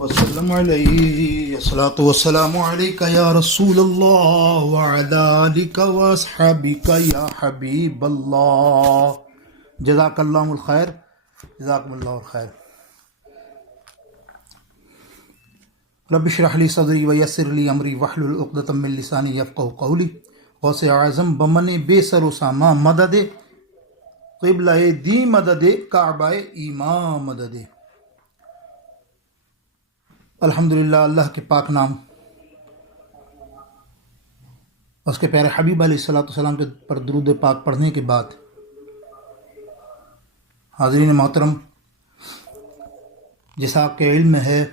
وسلم علیہ الصلاۃ والسلام علیک یا رسول اللہ وعلی آلک واصحابک یا حبیب اللہ. جزاک اللہ الخیر. جزاکم اللہ الخیر. رب اشرح لی صدری ویسر لی امری واحلل عقدۃ من لسانی یفقهوا قولی. غوث اعظم بمن بے سر و ساما مدد قبلہ دی مدد کعبہ ایمان مدد. الحمدللہ اللہ کے پاک نام اس کے پیارے حبیب علیہ الصلوۃ والسلام کے پر درود پاک پڑھنے کے بعد حاضرین محترم، جیسا آپ کے علم میں ہے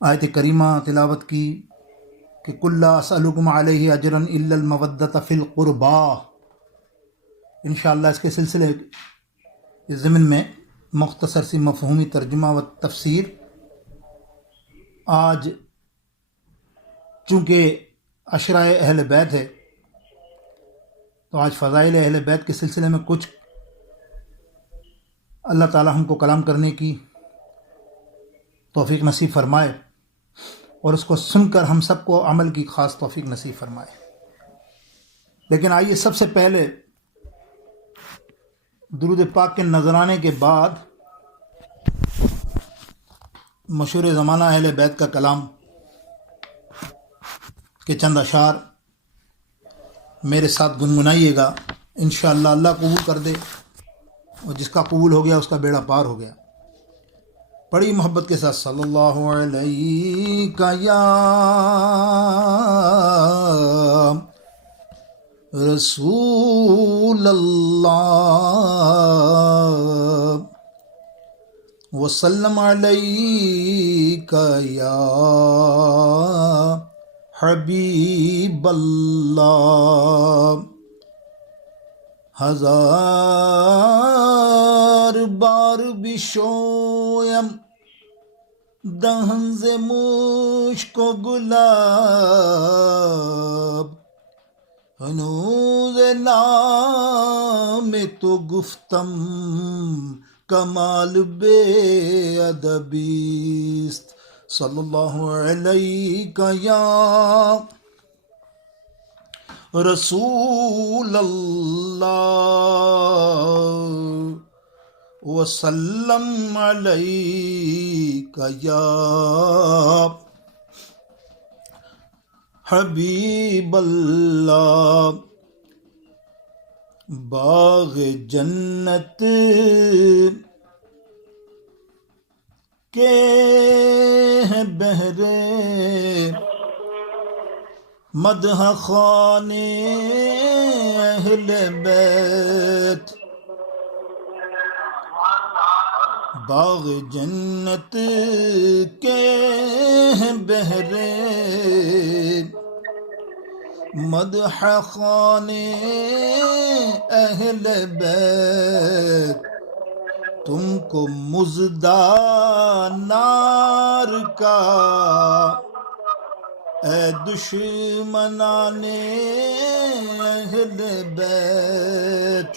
آیت کریمہ تلاوت کی کہ کل لا اسألکم علیہ اجرا الا المودۃ فی القربا. انشاءاللہ اس کے سلسلے اس ضمن میں مختصر سی مفہومی ترجمہ و تفسیر. آج چونکہ عشرہ اہل بیت ہے تو آج فضائل اہل بیت کے سلسلے میں کچھ اللہ تعالی ہم کو کلام کرنے کی توفیق نصیب فرمائے اور اس کو سن کر ہم سب کو عمل کی خاص توفیق نصیب فرمائے. لیکن آئیے سب سے پہلے درود پاک کے نذرانے کے بعد مشہور زمانہ اہل بیت کا کلام کے چند اشعار میرے ساتھ گنگنائیے گا. انشاءاللہ اللہ قبول کر دے اور جس کا قبول ہو گیا اس کا بیڑا پار ہو گیا. بڑی محبت کے ساتھ صلی اللہ علیہ یا رسول اللہ وسلم علیک یا حبیب اللہ. ہزار بار بشویم دہن ز مشک و گلاب ہنوز نام تو گفتم کمال بے ادبیست. صلی اللہ علیہ یا رسول اللہ وسلم علیک یا حبیب اللہ. باغ جنت کے ہیں بہرے مدح خانے اہل بیت. باغ جنت کے ہیں بہرے مدح خانے اہل بیت. تم کو مزدہ نار کا اے دشمنان اہل بیت.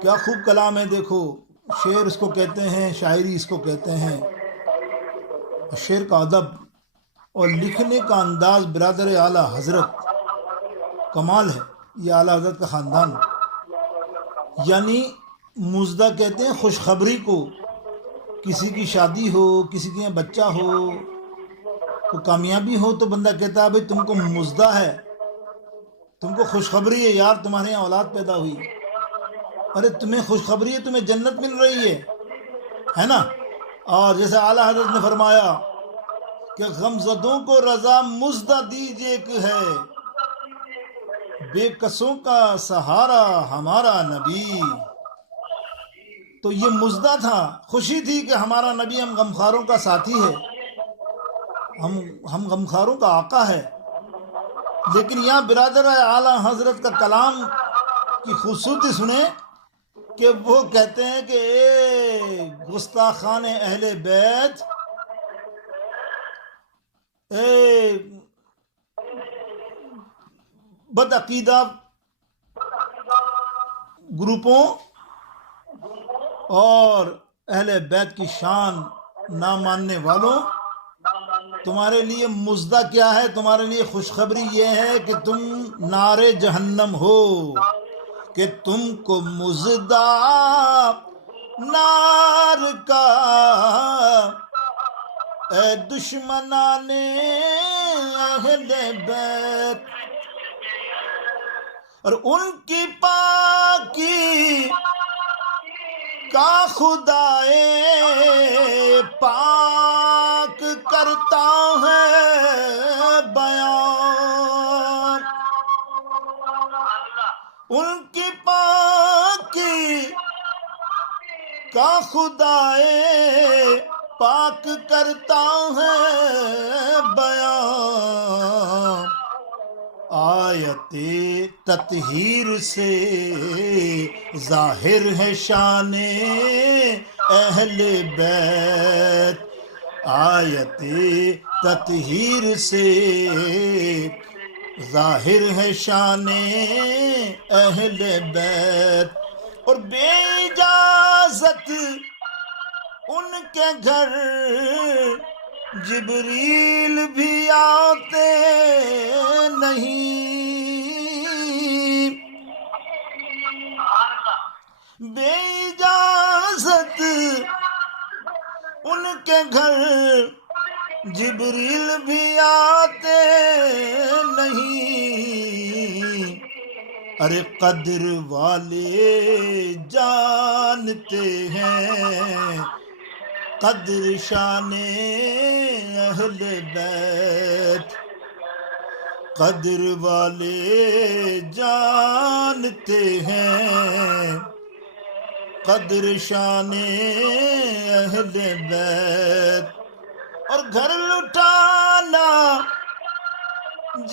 کیا خوب کلام ہے. دیکھو شعر اس کو کہتے ہیں، شاعری اس کو کہتے ہیں. شعر کا ادب اور لکھنے کا انداز برادر اعلیٰ حضرت کمال ہے. یہ اعلیٰ حضرت کا خاندان. یعنی مزدہ کہتے ہیں خوشخبری کو. کسی کی شادی ہو، کسی کے یہاں بچہ ہو، تو کامیابی ہو تو بندہ کہتا ہے بھائی تم کو مزدہ ہے، تم کو خوشخبری ہے یار، تمہارے یہاں اولاد پیدا ہوئی. ارے تمہیں خوشخبری ہے، تمہیں جنت مل رہی ہے نا. اور جیسے اعلیٰ حضرت نے فرمایا کہ غمزدوں کو رضا مزدہ دیجیے ہے، بے کسوں کا سہارا ہمارا نبی. تو یہ مزدہ تھا، خوشی تھی کہ ہمارا نبی ہم غمخاروں کا ساتھی ہے، ہم غمخاروں کا آقا ہے. لیکن یہاں برادر اعلیٰ حضرت کا کلام کی خوبصورتی سنیں کہ وہ کہتے ہیں کہ اے گستاخان اہل بیت، اے بدعقیدہ گروپوں اور اہل بیت کی شان نہ ماننے والوں، تمہارے لیے مزدہ کیا ہے؟ تمہارے لیے خوشخبری یہ ہے کہ تم نار جہنم ہو، کہ تم کو مزدہ نار کا اے دشمنان اہل بیت، اور ان کی پاکی کا خدائے پاک کرتا ہے بیان، ان کی پاکی کا خدائے پاک کرتا ہے بیان، آیت تطہیر سے ظاہر ہے شان اہل بیت، آیت تطہیر سے ظاہر ہے شان اہل بیت، اور بے اجازت ان کے گھر جبریل بھی آتے نہیں، بے اجازت ان کے گھر جبریل بھی آتے نہیں، ارے قدر والے جانتے ہیں قدر شان اہل بیت، قدر والے جانتے ہیں قدر شان اہل بیت، اور گھر لٹانا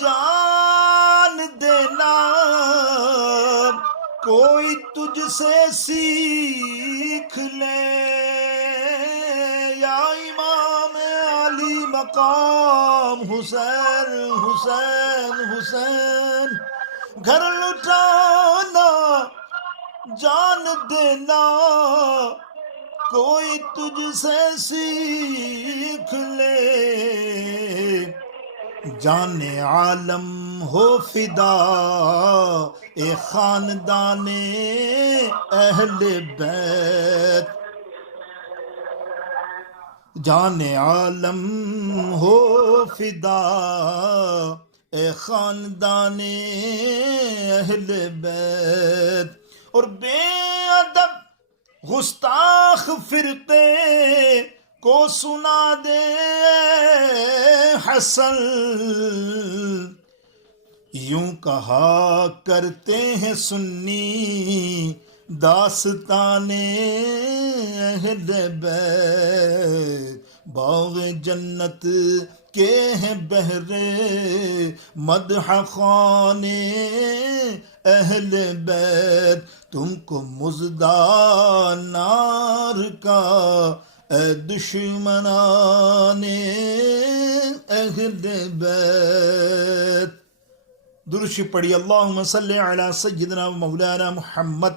جان دینا کوئی تجھ سے سیکھ لے، یا امام علی مقام حسین حسین حسین، گھر لٹانا جان دینا کوئی تجھ سے سیکھ لے، جان عالم ہو فدا اے خاندان اہل بیت، جان عالم ہو فدا اے خاندان اہل بیت، اور بے ادب گستاخ فرقے کو سنا دے حسن، یوں کہا کرتے ہیں سنی داستان اہل بیت، باغ جنت کے ہیں بہرے مدح خوان اہل بیت، تم کو مزدہ نار کا اے دشمنان اہل بیت۔ درشی پڑھی، اللہم صلی علی سیدنا و مولانا محمد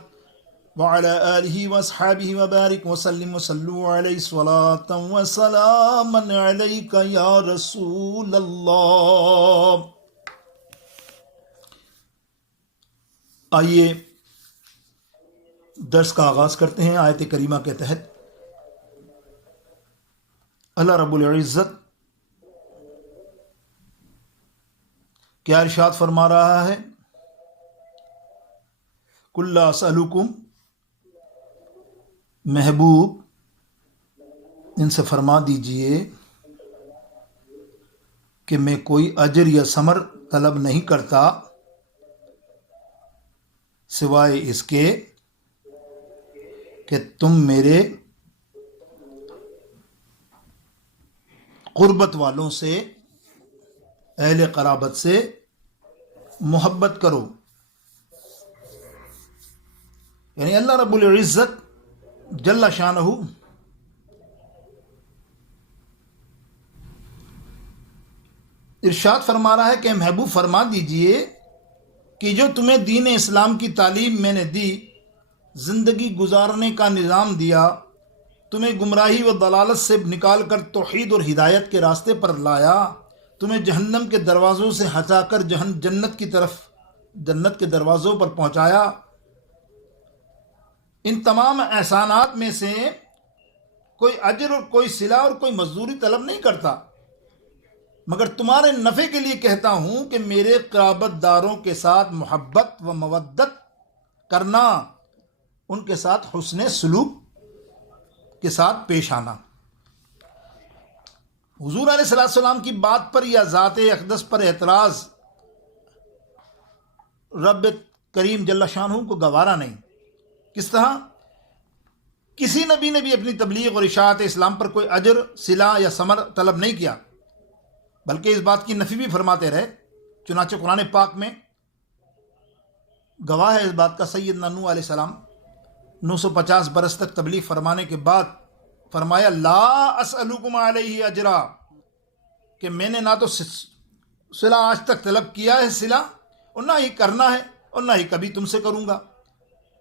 وعلى آلہ واصحابہ وبارک وسلم وصلوا علیہ صلاۃ وسلاما علیک یا رسول اللہ۔ آئیے درس کا آغاز کرتے ہیں آیت کریمہ کے تحت۔ اللہ رب العزت کیا ارشاد فرما رہا ہے؟ قُلْ لَا أَسْأَلُكُمْ، محبوب ان سے فرما دیجئے کہ میں کوئی اجر یا ثمر طلب نہیں کرتا سوائے اس کے کہ تم میرے قربت والوں سے، اہل قرابت سے محبت کرو۔ یعنی اللہ رب العزت جل شانہ ارشاد فرما رہا ہے کہ محبوب فرما دیجئے کہ جو تمہیں دین اسلام کی تعلیم میں نے دی، زندگی گزارنے کا نظام دیا، تمہیں گمراہی و دلالت سے نکال کر توحید اور ہدایت کے راستے پر لایا، تمہیں جہنم کے دروازوں سے ہٹا کر جنت کی طرف، جنت کے دروازوں پر پہنچایا۔ ان تمام احسانات میں سے کوئی اجر اور کوئی صلہ اور کوئی مزدوری طلب نہیں کرتا، مگر تمہارے نفع کے لیے کہتا ہوں کہ میرے قرابت داروں کے ساتھ محبت و مودت کرنا، ان کے ساتھ حسن سلوک کے ساتھ پیش آنا۔ حضور علیہ السلام کی بات پر یا ذات اقدس پر اعتراض رب کریم جل شانہ کو گوارا نہیں۔ کس طرح؟ کسی نبی نے بھی اپنی تبلیغ اور اشاعت اسلام پر کوئی اجر، صلہ یا ثمر طلب نہیں کیا، بلکہ اس بات کی نفی بھی فرماتے رہے۔ چنانچہ قرآن پاک میں گواہ ہے اس بات کا سیدنا نوح علیہ السلام 950 برس تک تبلیغ فرمانے کے بعد فرمایا لا اسألکم علیہ اجرا، کہ میں نے نہ تو صلہ آج تک طلب کیا ہے صلہ، اور نہ ہی کرنا ہے، اور نہ ہی کبھی تم سے کروں گا۔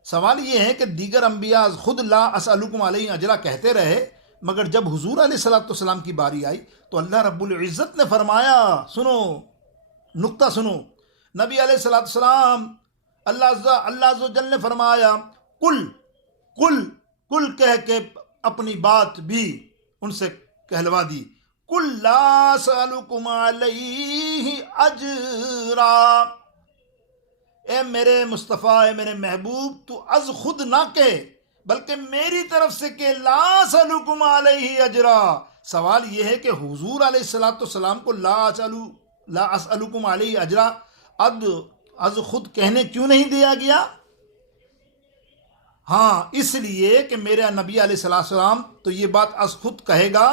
سوال یہ ہے کہ دیگر انبیاء خود لا اسألکم علیہ اجرا کہتے رہے، مگر جب حضور علیہ السلام کی باری آئی تو اللہ رب العزت نے فرمایا، سنو نقطہ سنو، نبی علیہ السلام اللہ عز و جل نے فرمایا کل کہہ کے اپنی بات بھی ان سے کہلوا دی، کل لا اسألکم علیہ اجرا، اے میرے مصطفیٰ، اے میرے محبوب، تو از خود نہ کہے بلکہ میری طرف سے کہ لا اسألکم علیہ اجرا۔ سوال یہ ہے کہ حضور علیہ السلام کو لا اسألکم علیہ اجرا از خود کہنے کیوں نہیں دیا گیا؟ ہاں اس لیے کہ میرے نبی علیہ السلام تو یہ بات از خود کہے گا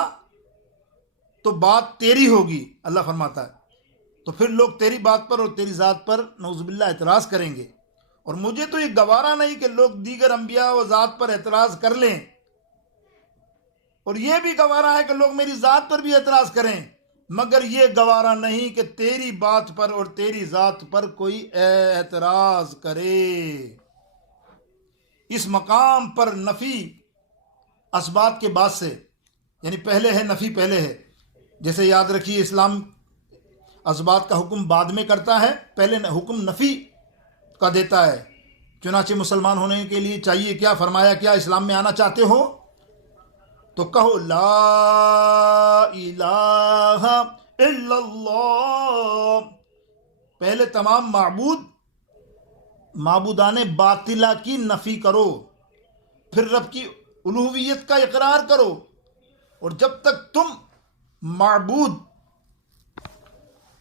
تو بات تیری ہوگی، اللہ فرماتا ہے، تو پھر لوگ تیری بات پر اور تیری ذات پر نعوذ باللہ اعتراض کریں گے، اور مجھے تو یہ گوارا نہیں کہ لوگ دیگر انبیاء و ذات پر اعتراض کر لیں، اور یہ بھی گوارا ہے کہ لوگ میری ذات پر بھی اعتراض کریں، مگر یہ گوارا نہیں کہ تیری بات پر اور تیری ذات پر کوئی اعتراض کرے۔ اس مقام پر نفی اسبات کے بعد سے، یعنی پہلے ہے نفی، پہلے ہے، جیسے یاد رکھیے اسلام اسبات کا حکم بعد میں کرتا ہے، پہلے حکم نفی کا دیتا ہے۔ چنانچہ مسلمان ہونے کے لیے چاہیے کیا؟ فرمایا کیا؟ اسلام میں آنا چاہتے ہو تو کہو لا الہ الا اللہ، پہلے تمام معبودان باطلہ کی نفی کرو، پھر رب کی الوہیت کا اقرار کرو، اور جب تک تم معبود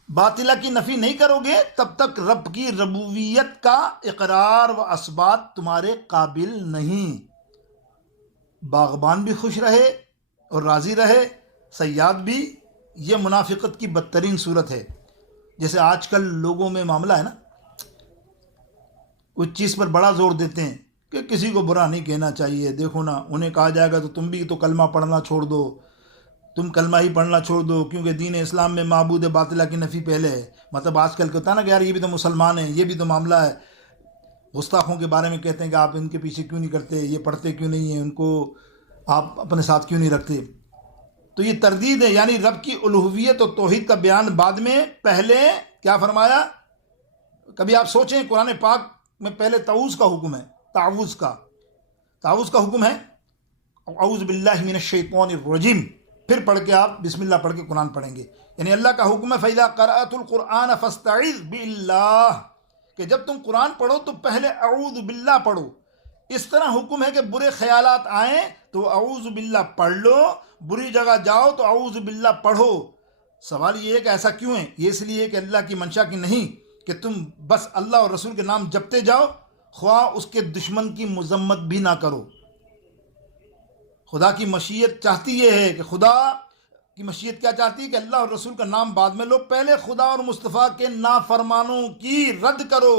باطلہ کی نفی نہیں کرو گے تب تک رب کی ربوبیت کا اقرار و اثبات تمہارے قابل نہیں۔ باغبان بھی خوش رہے اور راضی رہے، صیاد بھی، یہ منافقت کی بدترین صورت ہے۔ جیسے آج کل لوگوں میں معاملہ ہے نا، کچھ چیز پر بڑا زور دیتے ہیں کہ کسی کو برا نہیں کہنا چاہیے، دیکھو نا انہیں کہا جائے گا تو تم بھی تو کلمہ پڑھنا چھوڑ دو، تم کلمہ ہی پڑھنا چھوڑ دو، کیونکہ دین اسلام میں معبود باطلہ کی نفی پہلے ہے۔ مطلب آج کل کہتا ہے نا کہ یار یہ بھی تو مسلمان ہیں، یہ بھی تو معاملہ ہے، گستاخوں کے بارے میں کہتے ہیں کہ آپ ان کے پیچھے کیوں نہیں کرتے، یہ پڑھتے کیوں نہیں ہیں، ان کو آپ اپنے ساتھ کیوں نہیں رکھتے۔ تو یہ تردید ہے، یعنی رب کی الوہیت اور توحید کا بیان بعد میں، پہلے کیا فرمایا؟ کبھی آپ سوچیں قرآن پاک میں پہلے تعوذ کا حکم ہے، تعوذ کا حکم ہے، اعوذ باللہ من الشیطان الرجیم، پھر پڑھ کے آپ بسم اللہ پڑھ کے قرآن پڑھیں گے، یعنی اللہ کا حکم ہے فَإِذَا قَرَأْتُ الْقُرْآنَ فَاسْتَعِذْ بِاللَّهِ، کہ جب تم قرآن پڑھو تو پہلے اعوذ باللہ پڑھو۔ اس طرح حکم ہے کہ برے خیالات آئیں تو اعوذ باللہ پڑھ لو، بری جگہ جاؤ تو اعوذ باللہ پڑھو۔ سوال یہ ہے کہ ایسا کیوں ہے؟ یہ اس لیے کہ اللہ کی منشا کی نہیں کہ تم بس اللہ اور رسول کے نام جپتے جاؤ، خواہ اس کے دشمن کی مذمت بھی نہ کرو۔ خدا کی مشیت چاہتی یہ ہے کہ خدا کی مشیت کیا چاہتی ہے کہ اللہ اور رسول کا نام بعد میں لو، پہلے خدا اور مصطفیٰ کے نافرمانوں کی رد کرو،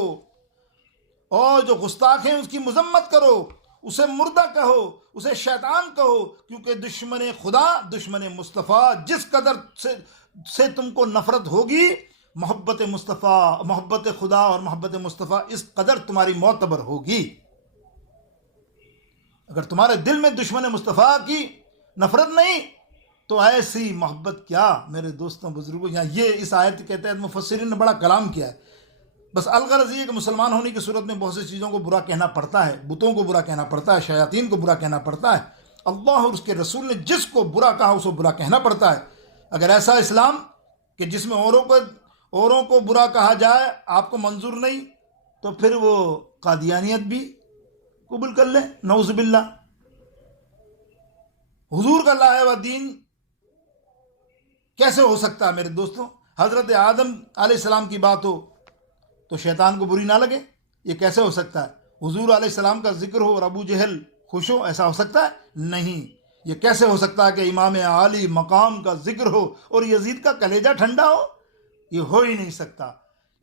اور جو گستاخ ہیں اس کی مذمت کرو، اسے مردہ کہو، اسے شیطان کہو، کیونکہ دشمن خدا، دشمن مصطفیٰ جس قدر سے تم کو نفرت ہوگی، محبت مصطفیٰ، محبت خدا اور محبت مصطفیٰ اس قدر تمہاری معتبر ہوگی۔ اگر تمہارے دل میں دشمن مصطفیٰ کی نفرت نہیں تو ایسی محبت کیا میرے دوستوں بزرگوں. یہاں یہ اس آیت کے تحت مفسرین نے بڑا کلام کیا ہے. بس الغرض یہ کہ مسلمان ہونے کی صورت میں بہت سی چیزوں کو برا کہنا پڑتا ہے، بتوں کو برا کہنا پڑتا ہے، شیاطین کو برا کہنا پڑتا ہے. اللہ اور اس کے رسول نے جس کو برا کہا اس کو برا کہنا پڑتا ہے. اگر ایسا اسلام کہ جس میں اوروں کو برا کہا جائے آپ کو منظور نہیں تو پھر وہ قادیانیت بھی قبول کر لیں، نعوذ باللہ. حضور کا لایا ہوا دین کیسے ہو سکتا ہے میرے دوستوں؟ حضرت آدم علیہ السلام کی بات ہو تو شیطان کو بری نہ لگے، یہ کیسے ہو سکتا ہے؟ حضور علیہ السلام کا ذکر ہو اور ابو جہل خوش ہو، ایسا ہو سکتا ہے؟ نہیں. یہ کیسے ہو سکتا ہے کہ امام عالی مقام کا ذکر ہو اور یزید کا کلیجہ ٹھنڈا ہو؟ یہ ہو ہی نہیں سکتا.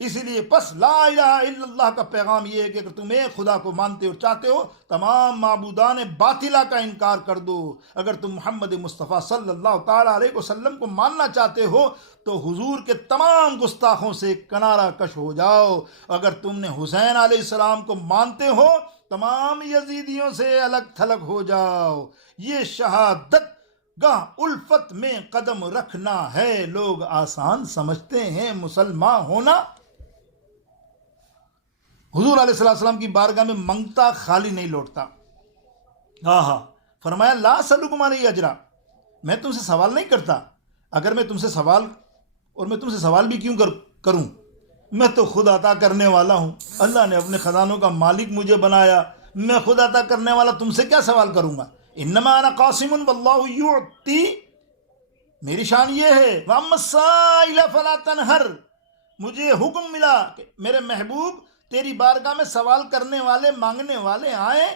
اسی لیے پس لا الہ الا اللہ کا پیغام یہ ہے کہ اگر تم ایک خدا کو مانتے اور چاہتے ہو تمام معبودان باطلہ کا انکار کر دو. اگر تم محمد مصطفیٰ صلی اللہ تعالیٰ علیہ وسلم کو ماننا چاہتے ہو تو حضور کے تمام گستاخوں سے کنارہ کش ہو جاؤ. اگر تم نے حسین علیہ السلام کو مانتے ہو تمام یزیدیوں سے الگ تھلگ ہو جاؤ. یہ شہادت گاہ الفت میں قدم رکھنا ہے. لوگ آسان سمجھتے ہیں مسلمان ہونا. حضور علیہ السلام کی بارگاہ میں منگتا خالی نہیں لوٹتا. فرمایا لا اسألکم علیہ اجرا، میں تم سے سوال نہیں کرتا. اگر میں تم سے سوال بھی کیوں کروں، میں تو خود عطا کرنے والا ہوں. اللہ نے اپنے خزانوں کا مالک مجھے بنایا، میں خود عطا کرنے والا، تم سے کیا سوال کروں گا. انما انا قاسم واللہ یعطی، میری شان یہ ہے. واما السائل فلا تنہر، مجھے حکم ملا کہ میرے محبوب تیری بارگاہ میں سوال کرنے والے مانگنے والے آئیں.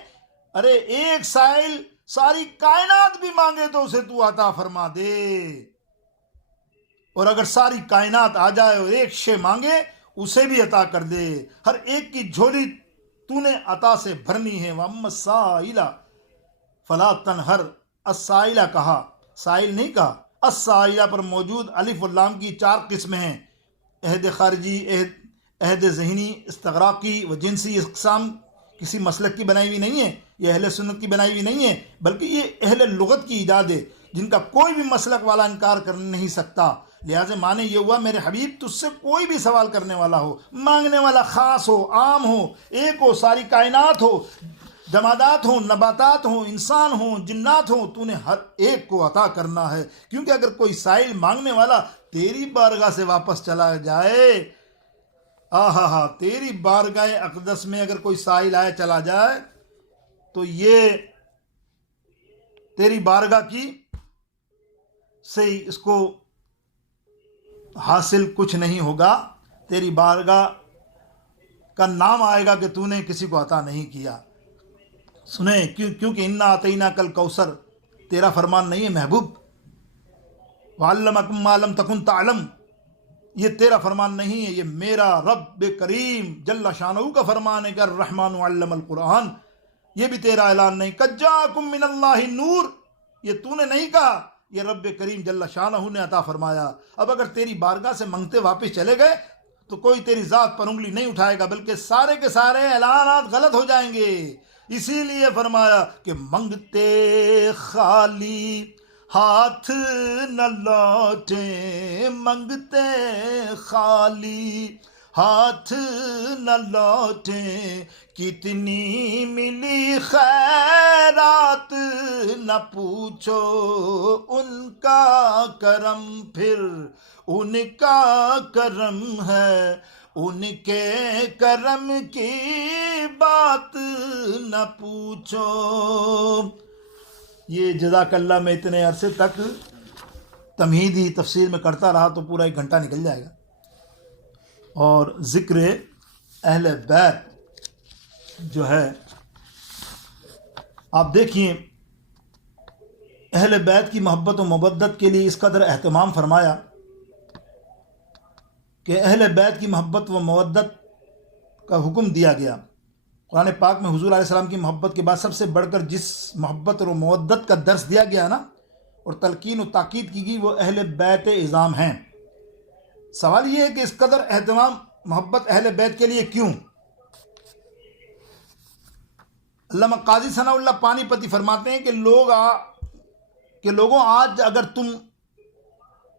ارے ایک سائل ساری کائنات بھی مانگے تو اسے تو عطا فرما دے، اور اگر ساری کائنات آ جائے اور ایک شے مانگے اسے بھی عطا کر دے. ہر ایک کی جھولی تو نے عطا سے بھرنی ہے. واما السائل فلا تنہر، السائلہ کہا، سائل نہیں کہا. السائلہ پر موجود الف واللام کی 4 قسمیں ہیں. عہد خارجی، عہد ذہنی، استغراقی و جنسی اقسام کسی مسلک کی بنائی ہوئی نہیں ہے، یہ اہل سنت کی بنائی ہوئی نہیں ہے، بلکہ یہ اہل لغت کی ایجاد ہے جن کا کوئی بھی مسلک والا انکار کر نہیں سکتا. لہٰذا معنی یہ ہوا میرے حبیب تجھ سے کوئی بھی سوال کرنے والا ہو، مانگنے والا خاص ہو، عام ہو، ایک ہو، ساری کائنات ہو، جمادات ہوں، نباتات ہوں، انسان ہوں، جنات ہوں، تو نے ہر ایک کو عطا کرنا ہے. کیونکہ اگر کوئی سائل مانگنے والا تیری بارگاہ سے واپس چلا جائے، تیری بارگاہ اقدس میں اگر کوئی سائل آئے چلا جائے تو یہ تیری بارگاہ کی سے اس کو حاصل کچھ نہیں ہوگا. تیری بارگاہ کا نام آئے گا کہ تو نے کسی کو عطا نہیں کیا. سنیں کیونکہ انا اعطیناک کل کوثر تیرا فرمان نہیں ہے محبوب. وعلمکم ما لم تکن تعلم، یہ تیرا فرمان نہیں ہے، یہ میرا رب کریم جل شانہ کا فرمان ہے کہ الرحمن علم القرآن. یہ بھی تیرا اعلان نہیں. قد جاءکم من اللہ نور، یہ تو نے نہیں کہا، یہ رب کریم جل شانہ نے عطا فرمایا. اب اگر تیری بارگاہ سے منگتے واپس چلے گئے تو کوئی تیری ذات پر انگلی نہیں اٹھائے گا، بلکہ سارے کے سارے اعلانات غلط ہو جائیں گے. اسی لیے فرمایا کہ منگتے خالی ہاتھ نہ لوٹیں، منگتے خالی ہاتھ نہ لوٹیں، کتنی ملی خیرات نہ پوچھو ان کا کرم، پھر ان کا کرم ہے، ان کے کرم کی بات نہ پوچھو. یہ جزاک اللہ میں اتنے عرصے تک تمہیدی تفسیر میں کرتا رہا تو پورا 1 گھنٹہ نکل جائے گا. اور ذکر اہل بیت جو ہے، آپ دیکھیے اہل بیت کی محبت و مودت کے لیے اس قدر اہتمام فرمایا کہ اہل بیت کی محبت و مودت کا حکم دیا گیا. قرآن پاک میں حضور علیہ السلام کی محبت کے بعد سب سے بڑھ کر جس محبت اور مودت کا درس دیا گیا نا اور تلقین و تاکید کی گئی وہ اہل بیت اعظام ہیں. سوال یہ ہے کہ اس قدر اہتمام محبت اہل بیت کے لیے کیوں؟ علامہ قاضی ثناء اللہ پانی پتی فرماتے ہیں کہ لوگوں آج اگر تم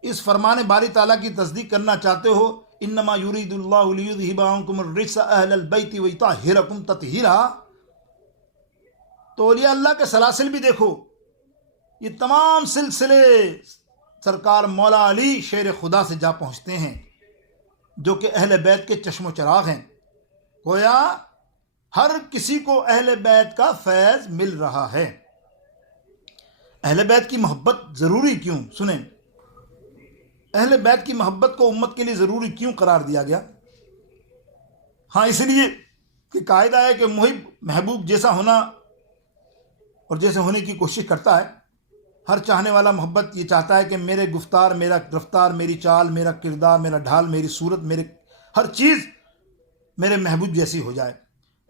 اس فرمان باری تعالیٰ کی تصدیق کرنا چاہتے ہو، انما یرید اللہ لیذھب عنکم الرجس اہل البیت ویطہرکم تطہیرا، تو اولیاء اللہ کے سلاسل بھی دیکھو، یہ تمام سلسلے سرکار مولا علی شیر خدا سے جا پہنچتے ہیں، جو کہ اہل بیت کے چشم و چراغ ہیں۔ گویا ہر کسی کو اہل بیت کا فیض مل رہا ہے۔ اہل بیت کی محبت ضروری کیوں؟ سنیں، اہل بیت کی محبت کو امت کے لیے ضروری کیوں قرار دیا گیا؟ ہاں اس لیے کہ قاعدہ ہے کہ محب محبوب جیسا ہونا اور جیسے ہونے کی کوشش کرتا ہے۔ ہر چاہنے والا محبت یہ چاہتا ہے کہ میرے گفتار، میرا رفتار، میری چال، میرا کردار، میرا ڈھال، میری صورت، میرے ہر چیز میرے محبوب جیسی ہو جائے۔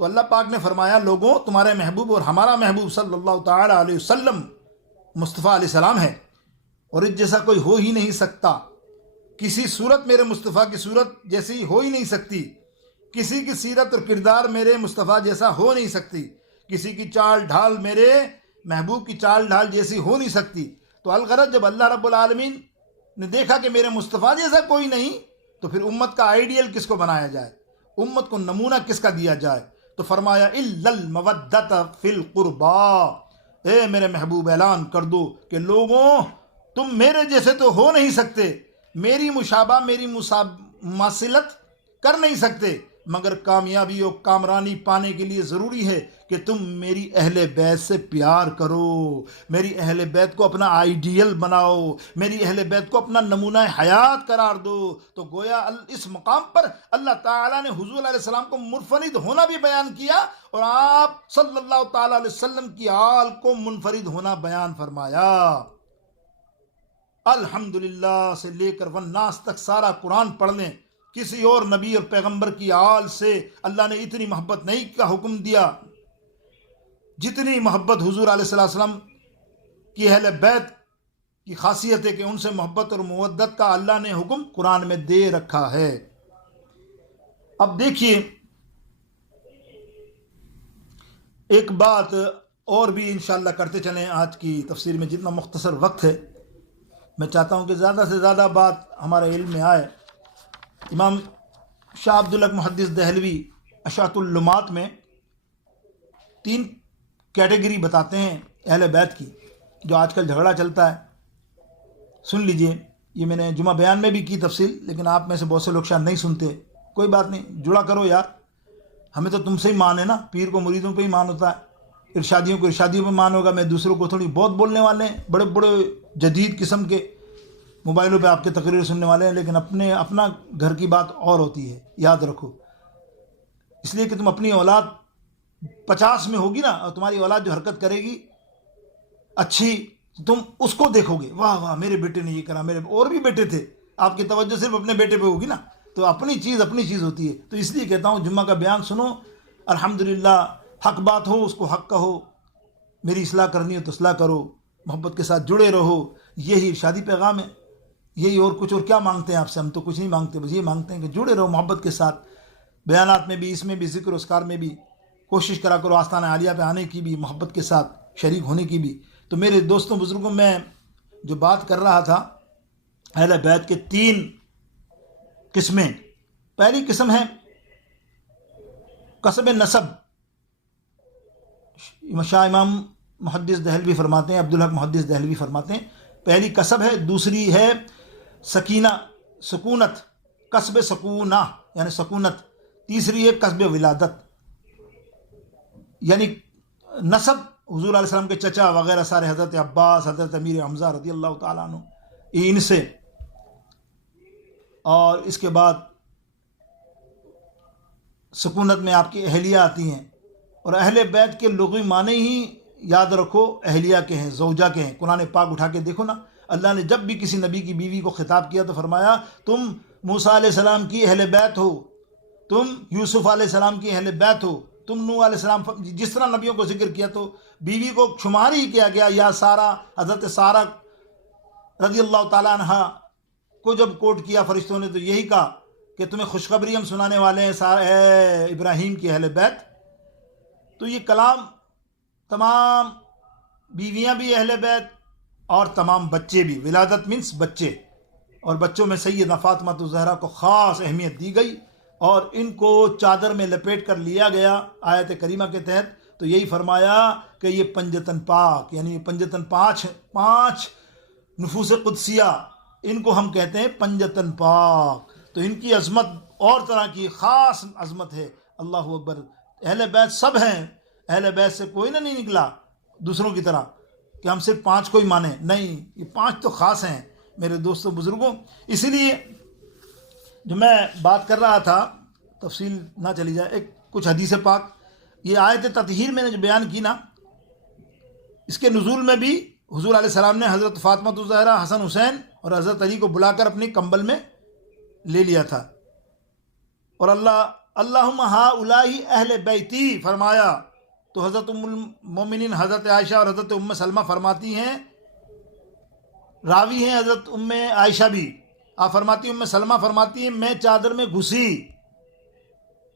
تو اللہ پاک نے فرمایا، لوگوں تمہارے محبوب اور ہمارا محبوب صلی اللہ تعالی علیہ وسلم مصطفیٰ علیہ السلام ہے، اور اس جیسا کوئی ہو ہی نہیں سکتا۔ کسی صورت میرے مصطفیٰ کی صورت جیسی ہو ہی نہیں سکتی، کسی کی سیرت اور کردار میرے مصطفیٰ جیسا ہو نہیں سکتی، کسی کی چال ڈھال میرے محبوب کی چال ڈھال جیسی ہو نہیں سکتی۔ تو الغرض جب اللہ رب العالمین نے دیکھا کہ میرے مصطفیٰ جیسا کوئی نہیں، تو پھر امت کا آئیڈیل کس کو بنایا جائے، امت کو نمونہ کس کا دیا جائے؟ تو فرمایا الا المودۃ فی القربا، اے میرے محبوب اعلان کر دو کہ لوگوں تم میرے جیسے تو ہو نہیں سکتے، میری مشابہ، میری مماثلت کر نہیں سکتے، مگر کامیابی اور کامرانی پانے کے لیے ضروری ہے کہ تم میری اہل بیت سے پیار کرو، میری اہل بیت کو اپنا آئیڈیل بناؤ، میری اہل بیت کو اپنا نمونہ حیات قرار دو۔ تو گویا اس مقام پر اللہ تعالیٰ نے حضور علیہ السلام کو منفرد ہونا بھی بیان کیا، اور آپ صلی اللہ تعالیٰ علیہ وسلم کی آل کو منفرد ہونا بیان فرمایا۔ الحمدللہ سے لے کر والناس تک سارا قرآن پڑھ لیں، کسی اور نبی اور پیغمبر کی آل سے اللہ نے اتنی محبت نہیں کا حکم دیا جتنی محبت حضور علیہ السلام کی اہل بیت کی خاصیت ہے کہ ان سے محبت اور مودت کا اللہ نے حکم قرآن میں دے رکھا ہے۔ اب دیکھیے ایک بات اور بھی انشاءاللہ کرتے چلیں، آج کی تفسیر میں جتنا مختصر وقت ہے میں چاہتا ہوں کہ زیادہ سے زیادہ بات ہمارے علم میں آئے۔ امام شاہ عبدالحق محدث دہلوی اشاعت اللمات میں 3 کیٹیگری بتاتے ہیں اہل بیت کی، جو آج کل جھگڑا چلتا ہے۔ سن لیجئے، یہ میں نے جمعہ بیان میں بھی کی تفصیل، لیکن آپ میں سے بہت سے لوگ شاید نہیں سنتے۔ کوئی بات نہیں، جڑا کرو یار، ہمیں تو تم سے ہی مان ہے نا، پیر کو مریدوں پہ ہی مان ہوتا ہے، ارشادیوں کو ارشادیوں پہ مان ہوگا۔ میں دوسروں کو تھوڑی بہت بولنے والے ہیں، بڑے بڑے جدید قسم کے موبائلوں پہ آپ کے تقریر سننے والے ہیں، لیکن اپنا گھر کی بات اور ہوتی ہے، یاد رکھو۔ اس لیے کہ تم اپنی اولاد 50 میں ہوگی نا، اور تمہاری اولاد جو حرکت کرے گی اچھی، تم اس کو دیکھو گے، واہ واہ میرے بیٹے نے یہ کرا، میرے اور بھی بیٹے تھے، آپ کی توجہ صرف اپنے بیٹے پہ ہوگی نا، تو اپنی چیز ہوتی ہے۔ تو اس لیے کہتا ہوں جمعہ کا بیان سنو، الحمدللہ حق بات ہو اس کو حق کہو، میری اصلاح کرنی ہو تو اصلاح کرو، محبت کے ساتھ جڑے رہو، یہی ارشادی پیغام ہے۔ یہی اور کچھ اور کیا مانگتے ہیں آپ سے؟ ہم تو کچھ نہیں مانگتے، بس یہ مانگتے ہیں کہ جڑے رہو محبت کے ساتھ، بیانات میں بھی، اس میں بھی، ذکر و اذکار میں بھی کوشش کرا کرو آستانہ عالیہ پہ آنے کی بھی، محبت کے ساتھ شریک ہونے کی بھی۔ تو میرے دوستوں بزرگوں، میں جو بات کر رہا تھا اہل بیت کے 3 قسمیں۔ پہلی قسم ہے کسب نسب۔ شاہ امام محدث دہلوی فرماتے ہیں، عبدالحق محدث دہلوی فرماتے ہیں، پہلی کسب ہے، دوسری ہے سکینہ، سکونت، کسب سکونہ یعنی سکونت، تیسری ہے کسب ولادت یعنی نسب۔ حضور علیہ السلام کے چچا وغیرہ سارے، حضرت عباس، حضرت امیر حمزہ رضی اللہ تعالیٰ عنہ، ان سے، اور اس کے بعد سکونت میں آپ کی اہلیہ آتی ہیں، اور اہل بیت کے لغوی معنی ہی یاد رکھو اہلیہ کے ہیں، زوجہ کے ہیں۔ قرآن پاک اٹھا کے دیکھو نا، اللہ نے جب بھی کسی نبی کی بیوی کو خطاب کیا تو فرمایا تم موسیٰ علیہ السلام کی اہل بیت ہو، تم یوسف علیہ السلام کی اہل بیت ہو، تم نوح علیہ السلام، جس طرح نبیوں کو ذکر کیا تو بیوی کو شمار ہی کیا گیا۔ یا سارہ، حضرت سارہ رضی اللہ تعالیٰ عنہ کو جب کوٹ کیا فرشتوں نے تو یہی کہا کہ تمہیں خوشخبری ہم سنانے والے ہیں اے ابراہیم کی اہل بیت۔ تو یہ کلام تمام بیویاں بھی اہل بیت اور تمام بچے بھی. ولادت مینس بچے, اور بچوں میں سیدہ فاطمہ الزہرا کو خاص اہمیت دی گئی اور ان کو چادر میں لپیٹ کر لیا گیا آیت کریمہ کے تحت. تو یہی فرمایا کہ یہ پنجتن پاک, یعنی پنجتن پانچ نفوس قدسیہ, ان کو ہم کہتے ہیں پنجتن پاک. تو ان کی عظمت اور طرح کی خاص عظمت ہے. اللہ اکبر. اہل بیت سب ہیں, اہل بیت سے کوئی نہیں نکلا دوسروں کی طرح کہ ہم صرف 5 کو ہی مانیں. نہیں, یہ 5 تو خاص ہیں میرے دوستوں بزرگوں. اسی لیے جو میں بات کر رہا تھا, تفصیل نہ چلی جائے, کچھ حدیث پاک, یہ آیت تطہیر میں نے جو بیان کی نا, اس کے نزول میں بھی حضور علیہ السلام نے حضرت فاطمہ الزہرا, حسن حسین اور حضرت علی کو بلا کر اپنی کمبل میں لے لیا تھا. اور اللہم ہؤلاء اہل بیتی فرمایا. تو حضرت ام المومنین حضرت عائشہ اور حضرت ام سلمہ فرماتی ہیں, راوی ہیں حضرت ام عائشہ بھی, آپ فرماتی ام سلمہ فرماتی ہیں میں چادر میں گھسی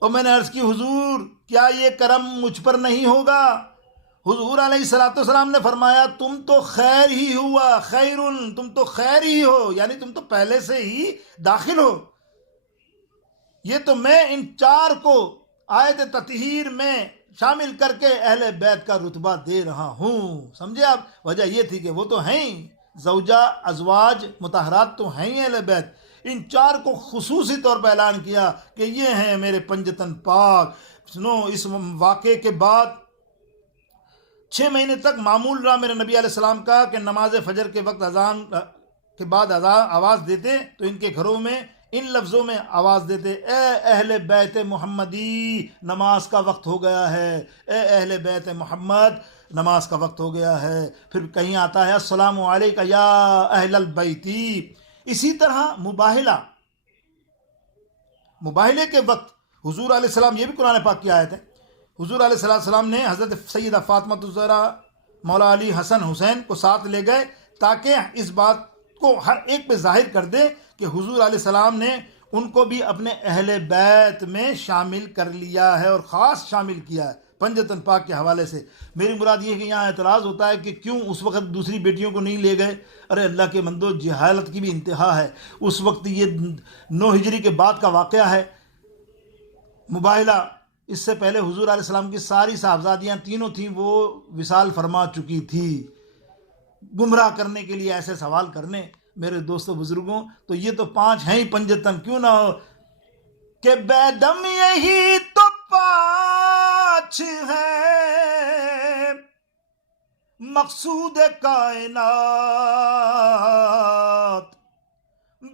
اور میں نے عرض کی حضور کیا یہ کرم مجھ پر نہیں ہوگا؟ حضور علیہ السلام نے فرمایا تم تو خیر ہی ہوا, خیرن, تم تو خیر ہی ہو, یعنی تم تو پہلے سے ہی داخل ہو. یہ تو میں ان 4 کو آیت تطہیر میں شامل کر کے اہل بیت کا رتبہ دے رہا ہوں. سمجھے آپ؟ وجہ یہ تھی کہ وہ تو ہیں زوجہ, ازواج مطہرات تو ہیں اہل بیت. ان 4 کو خصوصی طور پر اعلان کیا کہ یہ ہیں میرے پنجتن پاک. سنو, اس واقعے کے بعد 6 مہینے تک معمول رہا میرے نبی علیہ السلام کا کہ نماز فجر کے وقت اذان کے بعد آواز دیتے تو ان کے گھروں میں ان لفظوں میں آواز دیتے, اے اہل بیت محمدی نماز کا وقت ہو گیا ہے, اے اہل بیت محمد نماز کا وقت ہو گیا ہے. پھر کہیں آتا ہے السلام علیکم یا اہل البیتی. اسی طرح مباہلے کے وقت حضور علیہ السلام, یہ بھی قرآن پاک کی آیت ہے, حضور علیہ السلام نے حضرت سیدہ فاطمہ الزہرا, مولا علی, حسن حسین کو ساتھ لے گئے تاکہ اس بات کو ہر ایک پہ ظاہر کر دے کہ حضور علیہ السلام نے ان کو بھی اپنے اہل بیت میں شامل کر لیا ہے اور خاص شامل کیا ہے پنجتن پاک کے حوالے سے. میری مراد یہ ہے کہ یہاں اعتراض ہوتا ہے کہ کیوں اس وقت دوسری بیٹیوں کو نہیں لے گئے. ارے اللہ کے بندو, جہالت کی بھی انتہا ہے. اس وقت یہ 9 ہجری کے بعد کا واقعہ ہے. مباہلہ, اس سے پہلے حضور علیہ السلام کی ساری صاحبزادیاں تینوں تھیں وہ وصال فرما چکی تھی. گمراہ کرنے کے لیے ایسے سوال کرنے میرے دوستوں بزرگوں, تو یہ تو 5 ہیں ہی پنجتن. کیوں نہ ہو کہ بیدم یہی تو 5 ہیں مقصود کائنات,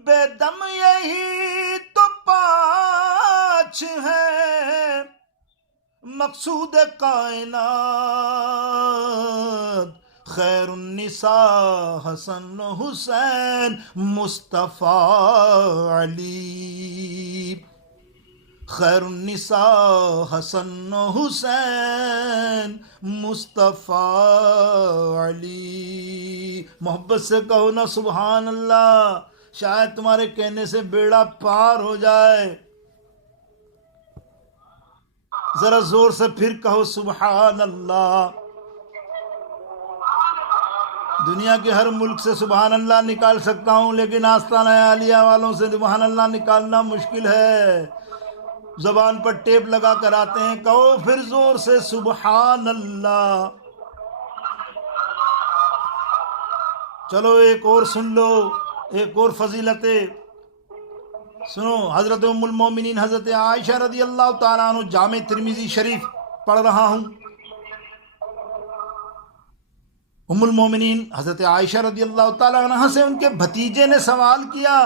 بیدم یہی تو 5 ہیں مقصود کائنات, خیر النساء حسن حسین مصطفیٰ علی, خیر النساء حسن حسین مصطفیٰ علی. محبت سے کہو نا سبحان اللہ, شاید تمہارے کہنے سے بیڑا پار ہو جائے. ذرا زور سے پھر کہو سبحان اللہ. دنیا کے ہر ملک سے سبحان اللہ نکال سکتا ہوں, لیکن آستانہ عالیہ والوں سے سبحان اللہ نکالنا مشکل ہے. زبان پر ٹیپ لگا کر آتے ہیں, کہو پھر زور سے سبحان اللہ. چلو ایک اور سن لو, ایک اور فضیلتیں سنو. حضرت ام المومنین حضرت عائشہ رضی اللہ تعالیٰ عنہ, جامع ترمذی شریف پڑھ رہا ہوں. ام المومنین حضرت عائشہ رضی اللہ تعالیٰ عنہ سے ان کے بھتیجے نے سوال کیا,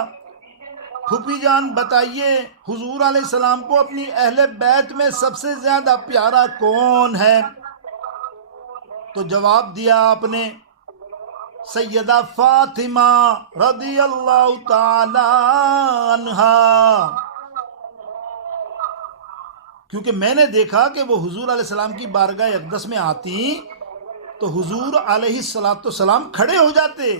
پھوپھی جان بتائیے حضور علیہ السلام کو اپنی اہل بیت میں سب سے زیادہ پیارا کون ہے؟ تو جواب دیا آپ نے سیدہ فاطمہ رضی اللہ تعالی عنہا, کیونکہ میں نے دیکھا کہ وہ حضور علیہ السلام کی بارگاہ اقدس میں آتی تو حضور علیہ السلام کھڑے ہو جاتے,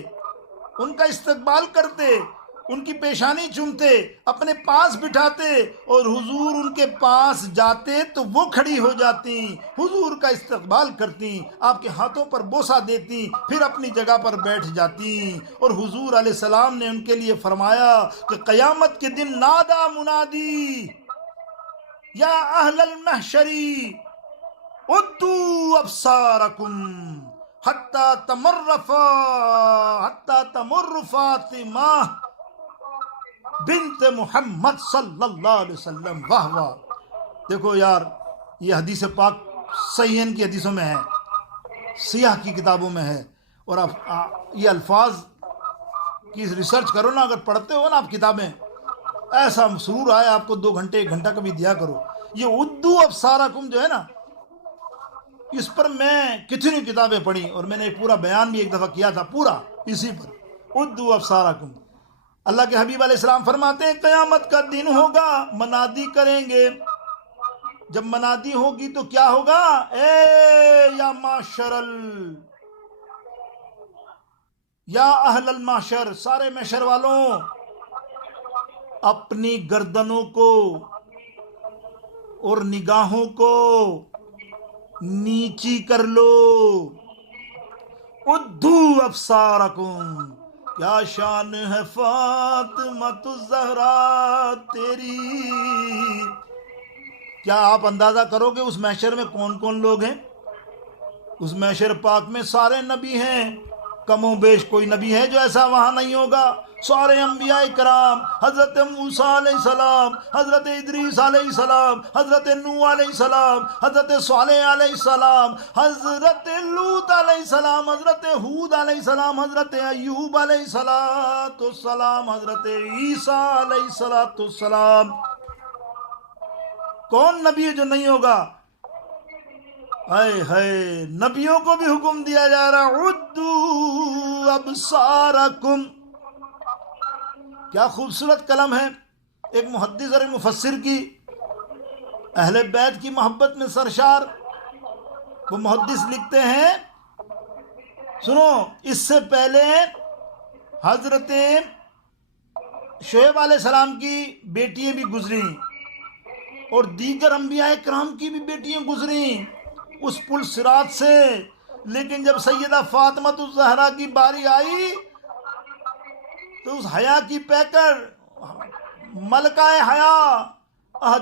ان کا استقبال کرتے ان کی پیشانی چومتے، اپنے پاس بٹھاتے، اور حضور ان کے پاس جاتے تو وہ کھڑی ہو جاتی، حضور کا استقبال کرتی، آپ کے ہاتھوں پر بوسہ دیتی، پھر اپنی جگہ پر بیٹھ جاتی۔ اور حضور علیہ السلام نے ان کے لیے فرمایا کہ قیامت کے دن نادا منادی یا اہل المحشری عدوا ابصارکم حتی تمر فاطمہ بنت محمد صلی اللہ علیہ وسلم۔ واہ واہ! دیکھو یار، یہ حدیث پاک صحیحین کی حدیثوں میں ہے، سیاح کی کتابوں میں ہے، اور آپ یہ الفاظ کی ریسرچ کرو نا، اگر پڑھتے ہو نا آپ کتابیں، ایسا مسرور آئے آپ کو، 2 گھنٹے 1 گھنٹہ کبھی دیا کرو۔ یہ عدوا ابصارکم جو ہے نا، اس پر میں کتنی کتابیں پڑھی، اور میں نے ایک پورا بیان بھی ایک دفعہ کیا تھا، پورا اسی پر، عدوا ابصارکم۔ اللہ کے حبیب علیہ السلام فرماتے ہیں قیامت کا دن ہوگا، منادی کریں گے، جب منادی ہوگی تو کیا ہوگا؟ اے یا اہل المحشر، سارے محشر والوں، اپنی گردنوں کو اور نگاہوں کو نیچی کر لو، عدو ابصارکم۔ کیا شان ہے فاطمۃ الزہرا تیری! کیا آپ اندازہ کرو گے اس محشر میں کون کون لوگ ہیں؟ اس محشر پاک میں سارے نبی ہیں، کم و بیش کوئی نبی ہے جو ایسا وہاں نہیں ہوگا، سارے انبیاء کرام، حضرت موسیٰ علیہ السلام، حضرت ادریس علیہ السلام، حضرت نوح علیہ السلام، حضرت صالح علیہ السلام، حضرت لوط علیہ السلام، حضرت ہود علیہ السلام، حضرت ایوب علیہ السلام، حضرت عیسیٰ علیہ السلام۔ کون نبی جو نہیں ہوگا؟ ہائے نبیوں کو بھی حکم دیا جا رہا، عدو ابصارکم۔ کیا خوبصورت کلم ہے ایک محدث اور مفسر کی، اہل بیت کی محبت میں سرشار۔ وہ محدث لکھتے ہیں، سنو، اس سے پہلے حضرت شعیب علیہ السلام کی بیٹیاں بھی گزریں، اور دیگر انبیاء کرام کی بھی بیٹیاں گزریں اس پل صراط سے، لیکن جب سیدہ فاطمۃ الزہرا کی باری آئی تو اس حیا کی پیکر، ملکہ حیا،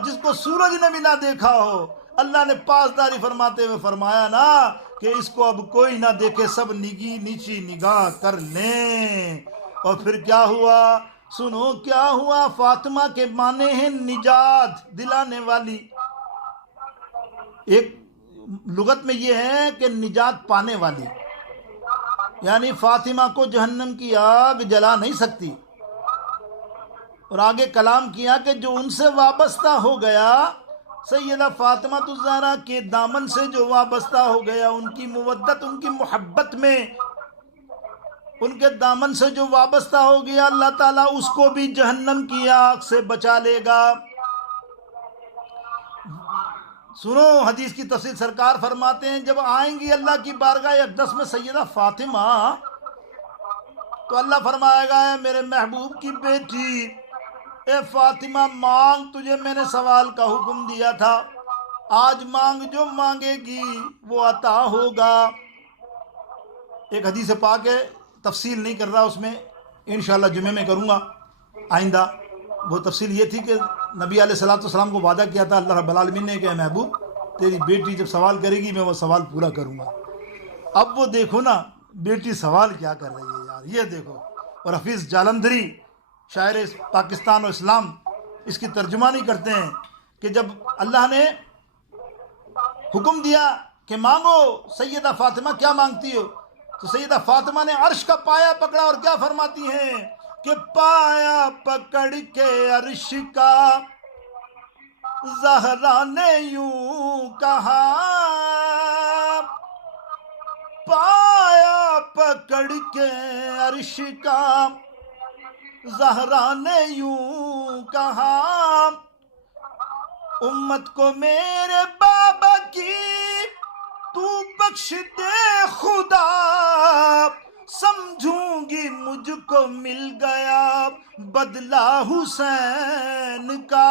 جس کو سورج نے بھی نہ دیکھا ہو، اللہ نے پاسداری فرماتے ہوئے فرمایا نا کہ اس کو اب کوئی نہ دیکھے، سب نیچی نگاہ کر لیں۔ اور پھر کیا ہوا؟ سنو کیا ہوا۔ فاطمہ کے معنی ہیں نجات دلانے والی، ایک لغت میں یہ ہے کہ نجات پانے والی، یعنی فاطمہ کو جہنم کی آگ جلا نہیں سکتی۔ اور آگے کلام کیا کہ جو ان سے وابستہ ہو گیا، سیدہ فاطمہ الزہرا کے دامن سے جو وابستہ ہو گیا، ان کی مودت، ان کی محبت میں، ان کے دامن سے جو وابستہ ہو گیا، اللہ تعالیٰ اس کو بھی جہنم کی آگ سے بچا لے گا۔ سنو حدیث کی تفصیل، سرکار فرماتے ہیں جب آئیں گی اللہ کی بارگاہ اقدس میں سیدہ فاطمہ، تو اللہ فرمائے گا اے میرے محبوب کی بیٹی، اے فاطمہ مانگ، تجھے میں نے سوال کا حکم دیا تھا، آج مانگ، جو مانگے گی وہ عطا ہوگا۔ ایک حدیث پاک ہے، تفصیل نہیں کر رہا اس میں، انشاءاللہ جمعے میں کروں گا آئندہ۔ وہ تفصیل یہ تھی کہ نبی علیہ السلام کو وعدہ کیا تھا اللہ رب العالمین نے کہ اے محبوب تیری بیٹی جب سوال کرے گی میں وہ سوال پورا کروں گا۔ اب وہ دیکھو نا بیٹی سوال کیا کر رہی ہے یار، یہ دیکھو۔ اور حفیظ جالندھری شاعر پاکستان و اسلام اس کی ترجمانی کرتے ہیں کہ جب اللہ نے حکم دیا کہ مانگو، سیدہ فاطمہ کیا مانگتی ہو، تو سیدہ فاطمہ نے عرش کا پایا پکڑا، اور کیا فرماتی ہیں کہ پایا پکڑ کے عرش کا زہرا نے یوں کہا، پایا پکڑ کے عرش کا زہرا نے یوں کہا، امت کو میرے بابا کی تو بخش دے خدا، سمجھوں گی مجھ کو مل گیا بدلہ حسین کا،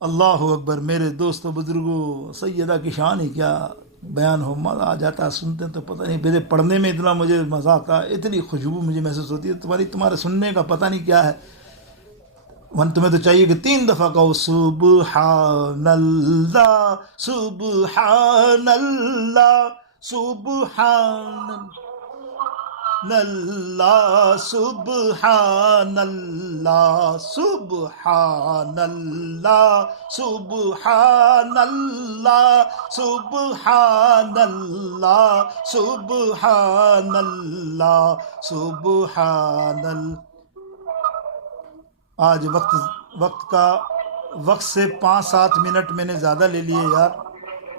اللہ اکبر۔ میرے دوستوں بزرگوں، سیدہ کی شان ہی کیا بیان ہو، مزہ آ جاتا ہے سنتے ہیں تو پتہ نہیں، پہلے پڑھنے میں اتنا مجھے مزہ آتا ہے، اتنی خوشبو مجھے محسوس ہوتی ہے، تمہارے سننے کا پتہ نہیں کیا ہے۔ تمہیں تو چاہیے کہ 3 دفعہ کہو سبحان اللہ سبحان اللہ سبحان اللہ سبحان اللہ سبحان اللہ سبحان اللہ سبحان اللہ سبحان اللہ سبحان اللہ۔ آج وقت سے 5-7 منٹ میں نے زیادہ لے لیے یار۔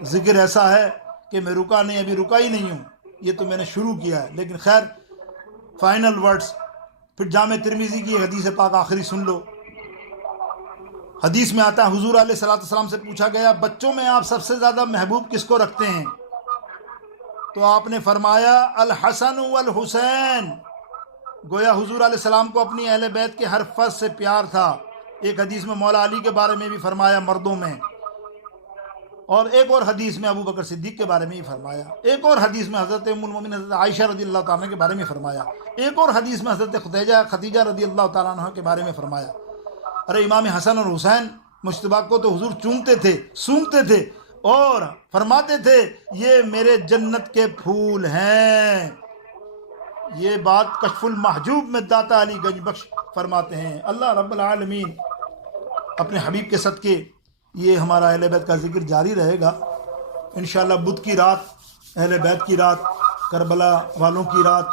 ذکر ایسا ہے کہ میں رکا نہیں، ابھی رکا ہی نہیں ہوں، یہ تو میں نے شروع کیا ہے، لیکن خیر فائنل ورڈز۔ پھر جامع ترمذی کی حدیث پاک آخری سن لو۔ حدیث میں آتا ہے حضور علیہ الصلوۃ والسلام سے پوچھا گیا بچوں میں آپ سب سے زیادہ محبوب کس کو رکھتے ہیں؟ تو آپ نے فرمایا الحسن والحسین۔ گویا حضور علیہ السلام کو اپنی اہل بیت کے ہر فرد سے پیار تھا۔ ایک حدیث میں مولا علی کے بارے میں بھی فرمایا مردوں میں، اور ایک اور حدیث میں ابو بکر صدیق کے بارے میں ہی فرمایا، ایک اور حدیث میں حضرت ام المومنین حضرت عائشہ رضی اللہ تعالیٰ عنہ کے بارے میں فرمایا، ایک اور حدیث میں حضرت خدیجہ رضی اللہ تعالیٰ عنہ کے بارے میں فرمایا۔ ارے امام حسن اور حسین مجتبیٰ کو تو حضور چومتے تھے، سونگتے تھے اور فرماتے تھے یہ میرے جنت کے پھول ہیں۔ یہ بات کشف المحجوب میں داتا علی گنج بخش فرماتے ہیں۔ اللہ رب العالمین اپنے حبیب کے صدقے یہ ہمارا اہل بیت کا ذکر جاری رہے گا انشاءاللہ۔ بدھ کی رات، اہل بیت کی رات، کربلا والوں کی رات،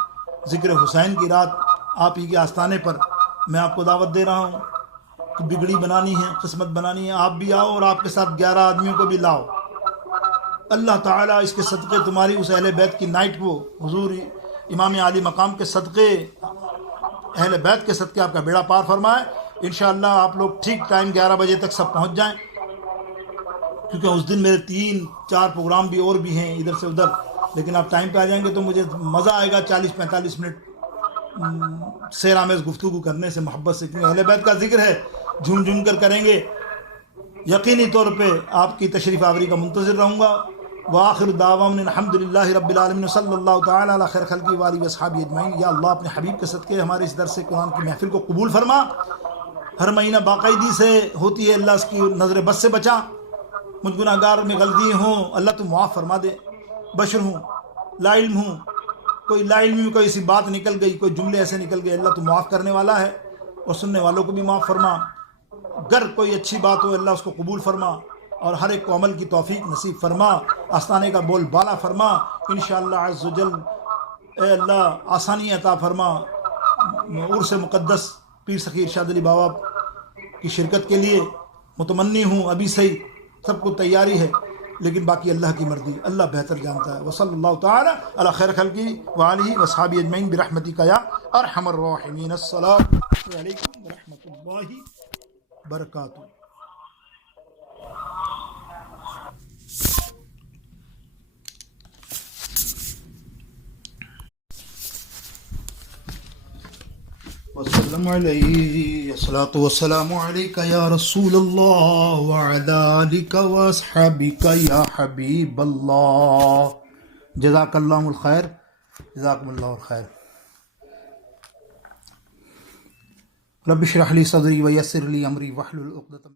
ذکر حسین کی رات، آپ ہی کے آستانے پر میں آپ کو دعوت دے رہا ہوں کہ بگڑی بنانی ہے، قسمت بنانی ہے، آپ بھی آؤ اور آپ کے ساتھ 11 آدمیوں کو بھی لاؤ۔ اللہ تعالیٰ اس کے صدقے تمہاری اس اہل بیت کی نائٹ کو حضور امام عالی مقام کے صدقے، اہل بیت کے صدقے آپ کا بیڑا پار فرمائے۔ انشاءاللہ آپ لوگ ٹھیک ٹائم 11 بجے تک سب پہنچ جائیں، کیونکہ اس دن میرے 3-4 پروگرام بھی اور بھی ہیں ادھر سے ادھر، لیکن آپ ٹائم پہ آ جائیں گے تو مجھے مزہ آئے گا 40-45 منٹ سیر آمیز گفتگو کرنے سے، محبت سے، کیونکہ اہل بیت کا ذکر ہے، جھوم جھوم کر کریں گے۔ یقینی طور پہ آپ کی تشریف آوری کا منتظر رہوں گا۔ وآخر دعوانا الحمدللہ رب العالمین صلی اللہ تعالیٰ علی خیر خلقہ وآلہ واصحابہ اجمعین۔ یا اللہ اپنے حبیب کے صدقے ہمارے اس درس قرآن کی محفل کو قبول فرما۔ ہر مہینہ باقاعدگی سے ہوتی ہے، اللہ اس کی نظر بد سے بچا۔ مجھ گناہ گار میں غلطی ہوں اللہ تو معاف فرما دے، بشر ہوں، لا علم ہوں، کوئی لا علمی میں کوئی ایسی بات نکل گئی، کوئی جملے ایسے نکل گئے، اللہ تو معاف کرنے والا ہے، اور سننے والوں کو بھی معاف فرما۔ گر کوئی اچھی بات ہو اللہ اس کو قبول فرما، اور ہر ایک کو عمل کی توفیق نصیب فرما، آستانے کا بول بالا فرما انشاءاللہ عز و جل۔ اے اللہ آسانی عطا فرما۔ عرس مقدس پیر سخی ارشاد علی بابا کی شرکت کے لیے متمنی ہوں، ابھی سے ہی سب کو تیاری ہے، لیکن باقی اللہ کی مرضی، اللہ بہتر جانتا ہے۔ وصلی اللہ تعالی علی خیر خلقہ وآلہ واصحابہ اجمعین برحمتک یا ارحم الراحمین۔ السلام علیکم ورحمۃ اللہ وبرکاتہ۔ وسلم علیہ الصلاۃ والسلام علیک یا رسول اللہ وعلی آلک واصحابک یا حبیب اللہ۔ جزاک اللہ الخیر، جزاکم اللہ الخیر۔ رب اشرح لی صدری ویسر لی امری واحلل عقدۃ